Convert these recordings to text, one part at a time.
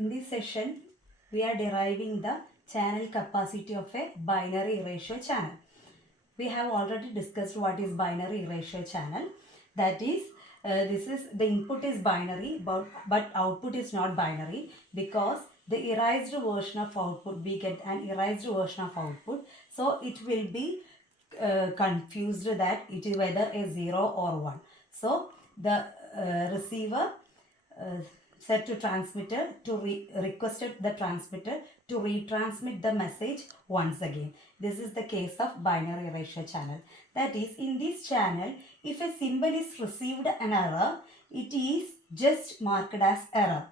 In this session, we are deriving the channel capacity of a binary erasure channel. We have already discussed what is binary erasure channel. That is, this is the input is binary, but output is not binary because the erased version of output, we get an erased version of output. So it will be confused that it is whether a 0 or 1. So the receiver said to transmitter to requested the transmitter to retransmit the message once again. This is the case of binary erasure channel. That is, in this channel, if a symbol is received an error, it is just marked as error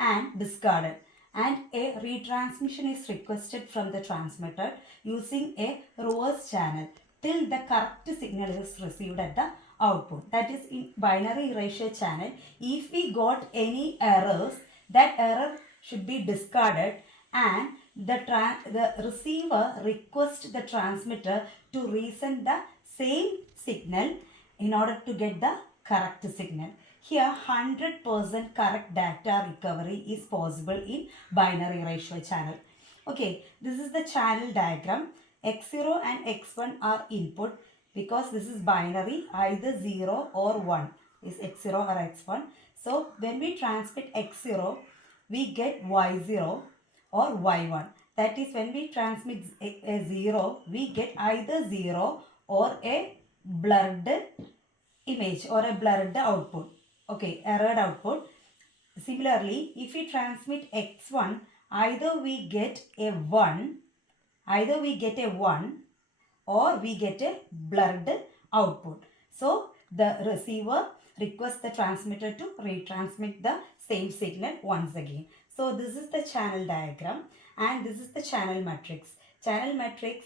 and discarded, and a retransmission is requested from the transmitter using a reverse channel till the correct signal is received at the output. That is, in binary erasure channel, if we got any errors, that error should be discarded and the receiver requests the transmitter to resend the same signal in order to get the correct signal. Here 100% correct data recovery is possible in binary erasure channel. Okay, this is the channel diagram. X0 and X1 are input because this is binary, either 0 or 1 is X0 or X1. So when we transmit X0, we get Y0 or Y1. That is, when we transmit a 0, we get either 0 or a blurred image or a blurred output. Okay, errored output. Similarly, if we transmit X1, either we get a 1 or we get a blurred output. So the receiver requests the transmitter to retransmit the same signal once again. So this is the channel diagram and this is the channel matrix. Channel matrix,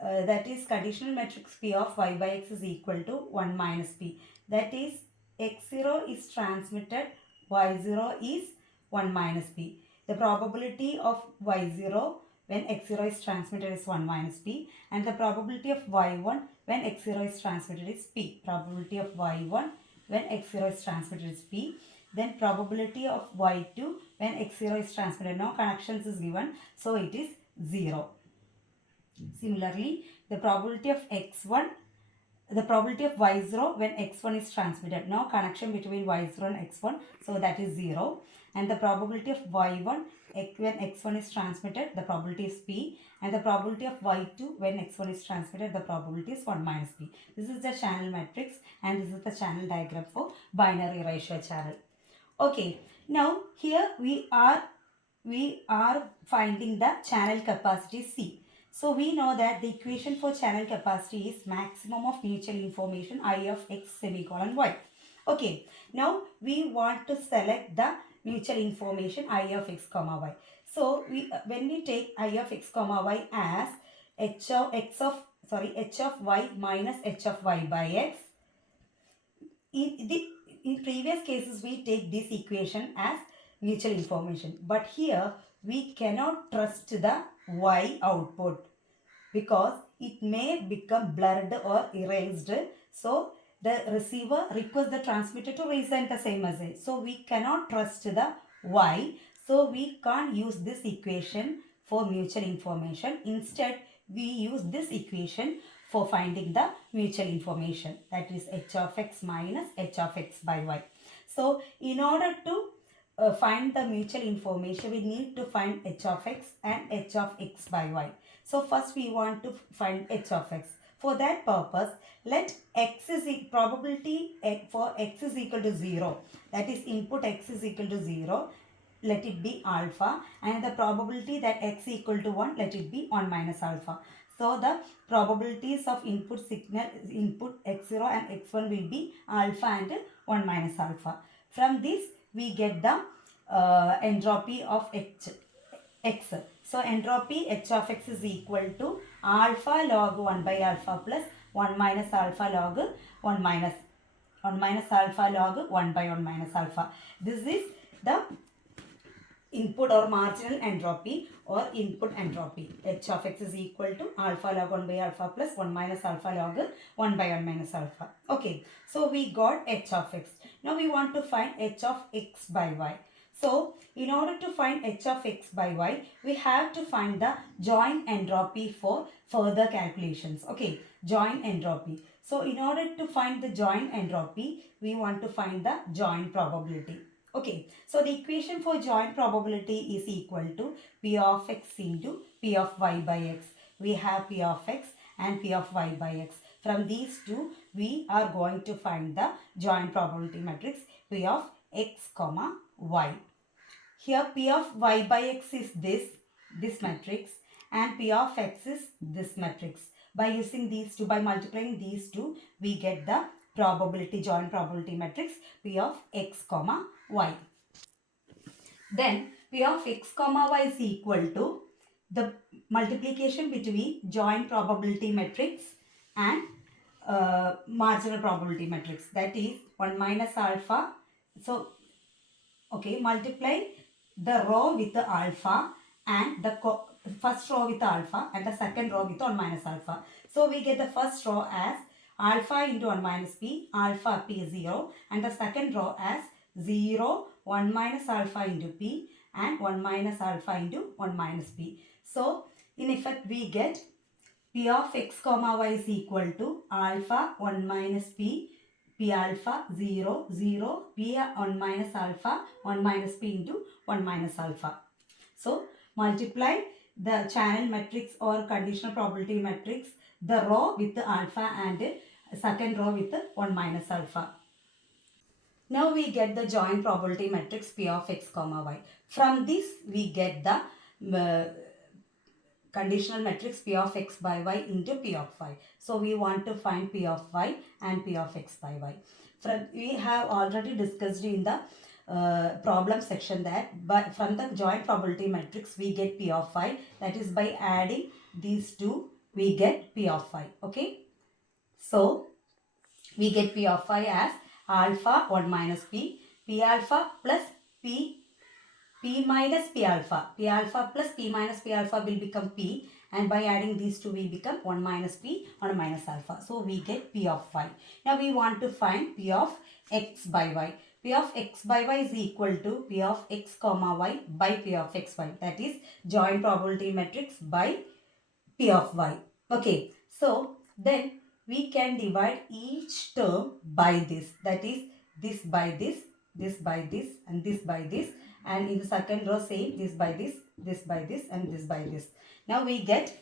that is conditional matrix P of y by x is equal to 1 minus p. That is, x0 is transmitted, y0 is 1 minus p. The probability of y0 when x0 is transmitted is 1 minus p, and the probability of y1 when x0 is transmitted is p. Probability of y1 when x0 is transmitted is p. Then probability of y2 when x0 is transmitted, no connections is given, so it is 0. Similarly, the probability of x1, the probability of y0 when x1 is transmitted, no connection between y0 and x1, so that is 0. And the probability of y1 when x1 is transmitted, the probability is p, and the probability of y2 when x1 is transmitted, the probability is 1 minus p. This is the channel matrix and this is the channel diagram for binary erasure channel. Okay, now here we are finding the channel capacity C. So we know that the equation for channel capacity is maximum of mutual information I of x semicolon y. Okay, now we want to select the mutual information I of x comma y. So when we take I of x comma y as h of y minus h of y by x, in previous cases we take this equation as mutual information, but here we cannot trust the y output because it may become blurred or erased. So the receiver requests the transmitter to resend the same message. So we cannot trust the y. So we can't use this equation for mutual information. Instead, we use this equation for finding the mutual information. That is h of x minus h of x by y. So in order to find the mutual information, we need to find h of x and h of x by y. So first we want to find h of x. For that purpose, let x is probability for x is equal to 0. That is, input x is equal to 0. Let it be alpha, and the probability that x equal to 1, let it be 1 minus alpha. So the probabilities of input x0 and x1 will be alpha and 1 minus alpha. From this we get the entropy of x. So entropy h of x is equal to alpha log 1 by alpha plus 1 minus alpha log 1 minus alpha log 1 by 1 minus alpha. This is the input or marginal entropy or input entropy. H of x is equal to alpha log 1 by alpha plus 1 minus alpha log 1 by 1 minus alpha. Okay, so we got h of x. Now we want to find h of x by y. So, in order to find h of x by y, we have to find the joint entropy for further calculations. Okay, joint entropy. So, in order to find the joint entropy, we want to find the joint probability. Okay, so the equation for joint probability is equal to P of x into P of y by x. We have P of x and P of y by x. From these two, we are going to find the joint probability matrix P of x comma y. Here P of y by x is this matrix, and P of x is this matrix. By using these two, by multiplying these two, we get the probability, joint probability matrix P of x comma y. Then P of x comma y is equal to the multiplication between joint probability matrix and marginal probability matrix, that is 1 minus alpha. So okay, multiply the row with the alpha and the first row with alpha and the second row with 1 minus alpha. So we get the first row as alpha into 1 minus p, alpha p is 0, and the second row as 0, 1 minus alpha into p and 1 minus alpha into 1 minus p. So in effect we get P of x comma y is equal to alpha 1 minus p, p alpha 0, 0, p 1 minus alpha 1 minus p into 1 minus alpha. So multiply the channel matrix or conditional probability matrix, the row with the alpha and second row with the 1 minus alpha. Now we get the joint probability matrix P of x comma y. From this we get the conditional matrix P of x by y into P of y. So we want to find P of y and P of x by y. We have already discussed in the problem section that from the joint probability matrix we get P of y, that is by adding these two we get P of y. Okay, so we get P of y as alpha 1 minus p, p alpha plus p minus p alpha. P alpha plus p minus p alpha will become p, and by adding these two we become 1 minus p, 1 minus alpha. So we get P of y. Now we want to find P of x by y. P of x by y is equal to P of x comma y by P of x y. That is joint probability matrix by P of y. Okay, so then we can divide each term by this. That is this by this by this, and this by this. And in the second row same, this by this by this, and this by this. Now we get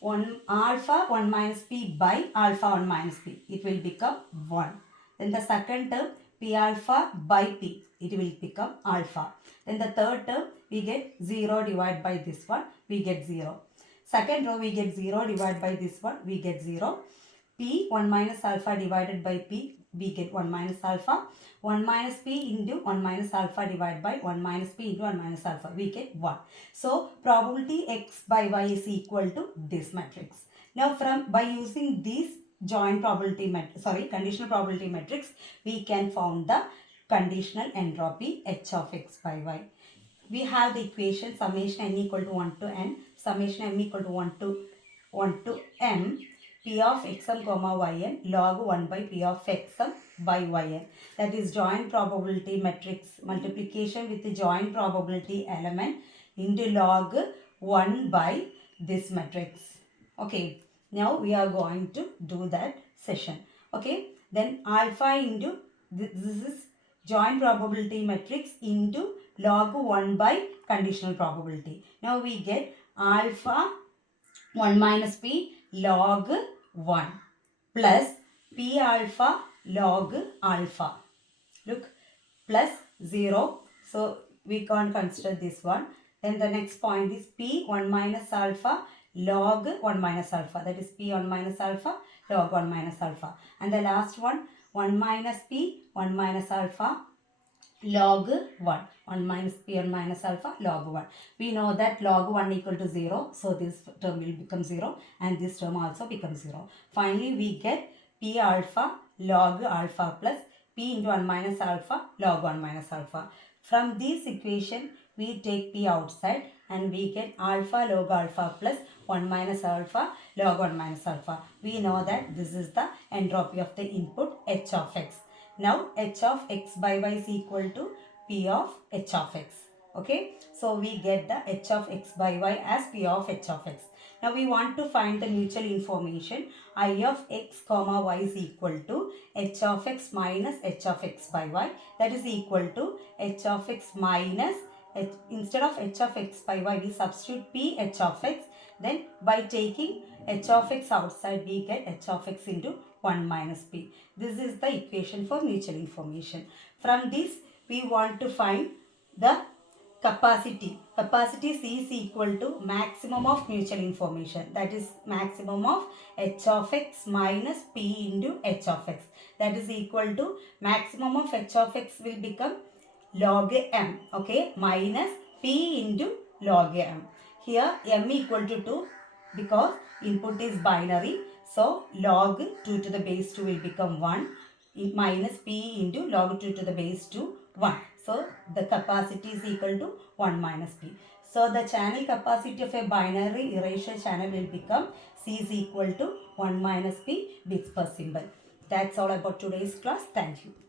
1 alpha 1 minus p by alpha 1 minus p. It will become 1. Then the second term p alpha by p. It will become alpha. Then the third term we get 0 divided by this one. We get 0. Second row we get 0 divided by this one. We get 0. P 1 minus alpha divided by p, we get 1 minus alpha. 1 minus p into 1 minus alpha divided by 1 minus p into 1 minus alpha, we get 1. So probability x by y is equal to this matrix. Now by using this joint probability conditional probability matrix, we can found the conditional entropy h of x by y. We have the equation summation n equal to 1 to n, summation m equal to 1 to m, P of xm comma yn log 1 by P of xm by yn. That is joint probability matrix multiplication with the joint probability element into log 1 by this matrix. Okay, now we are going to do that session. Okay, then alpha into this is joint probability matrix into log 1 by conditional probability. Now we get alpha 1 minus p log 1 plus p alpha log alpha. Look, plus 0. So we can't consider this one. Then the next point is p 1 minus alpha log 1 minus alpha. That is p 1 minus alpha log 1 minus alpha. And the last one 1 minus p 1 minus alpha log 1. 1 minus p 1 minus alpha log 1. We know that log 1 equal to 0. So this term will become 0 and this term also becomes 0. Finally we get p alpha log alpha plus p into 1 minus alpha log 1 minus alpha. From this equation we take p outside and we get alpha log alpha plus 1 minus alpha log 1 minus alpha. We know that this is the entropy of the input h of x. Now h of x by y is equal to P of h of x. Okay, so we get the h of x by y as P of h of x. Now we want to find the mutual information. I of x comma y is equal to h of x minus h of x by y. That is equal to h of x minus h, instead of h of x by y we substitute p h of x. Then by taking h of x outside we get h of x into 1 minus p. This is the equation for mutual information. From this we want to find the capacity. Capacity C is equal to maximum of mutual information. That is maximum of h of x minus p into h of x. That is equal to maximum of h of x will become log m. Okay, minus p into log m. Here m equal to 2 because input is binary. So log 2 to the base 2 will become 1 minus p into log 2 to the base 2 1. So the capacity is equal to 1 minus p. So the channel capacity of a binary erasure channel will become C is equal to 1 minus p bits per symbol. That's all about today's class. Thank you.